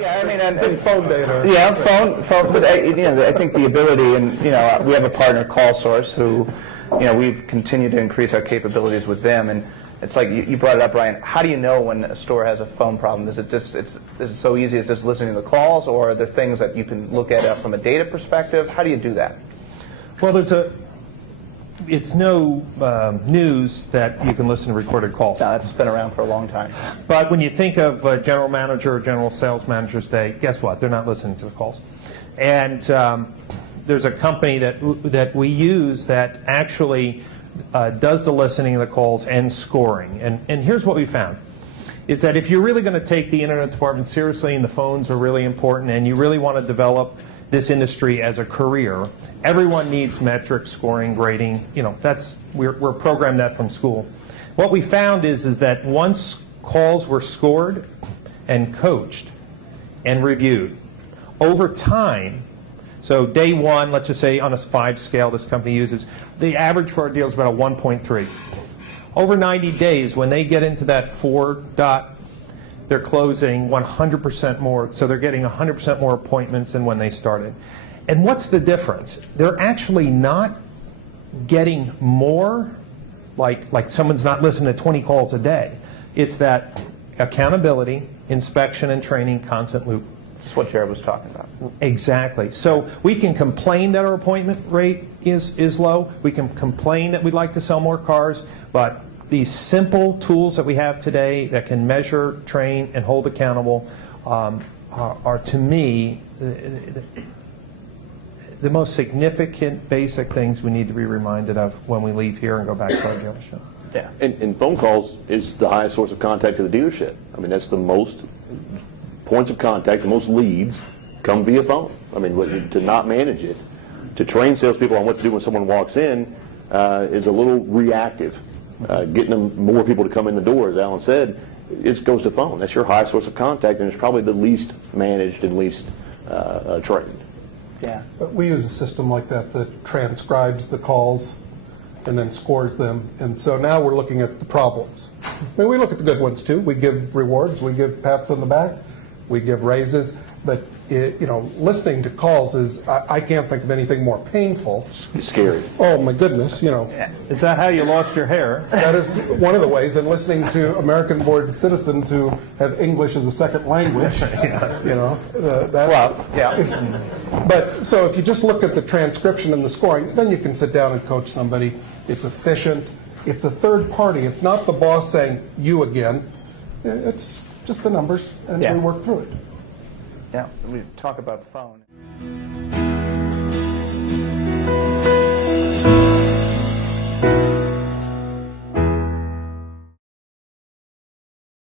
Yeah. I mean, and phone data. Yeah, phone. But I think the ability, and we have a partner, CallSource, who, we've continued to increase our capabilities with them, and it's like you brought it up, Brian. How do you know when a store has a phone problem? Is it so easy as just listening to the calls, or are there things that you can look at from a data perspective? How do you do that? Well, it's no news that you can listen to recorded calls. No, it's been around for a long time. But when you think of a general manager or general sales manager's day, guess what? They're not listening to the calls. And there's a company that we use that actually does the listening of the calls and scoring. And here's what we found, is that if you're really going to take the internet department seriously and the phones are really important and you really want to develop this industry as a career, everyone needs metrics, scoring, grading. We're programmed that from school. What we found is that once calls were scored and coached and reviewed, over time, so day one, let's just say on a 5 scale this company uses, the average for our deal is about a 1.3. Over 90 days, when they get into that 4 dot, they're closing 100% more, so they're getting 100% more appointments than when they started. And what's the difference? They're actually not getting more, like someone's not listening to 20 calls a day. It's that accountability, inspection, and training, constant loop. That's what Jared was talking about. Exactly. So we can complain that our appointment rate is low. We can complain that we'd like to sell more cars, but these simple tools that we have today that can measure, train, and hold accountable are to me, the most significant basic things we need to be reminded of when we leave here and go back to our dealership. Yeah, and phone calls is the highest source of contact to the dealership. I mean, that's the most points of contact, the most leads come via phone. I mean, to not manage it, to train salespeople on what to do when someone walks in is a little reactive. Getting them more people to come in the door, as Alan said, it goes to phone. That's your highest source of contact, and it's probably the least managed and least trained. Yeah. But we use a system like that transcribes the calls and then scores them. And so now we're looking at the problems. I mean, we look at the good ones too. We give rewards, we give pats on the back, we give raises. But listening to calls is, I can't think of anything more painful. It's scary. Oh my goodness, Is that how you lost your hair? That is one of the ways. And listening to American-born citizens who have English as a second language, But so if you just look at the transcription and the scoring, then you can sit down and coach somebody. It's efficient. It's a third party. It's not the boss saying, you again. It's just the numbers, and we work through it. Yeah, we talk about phone.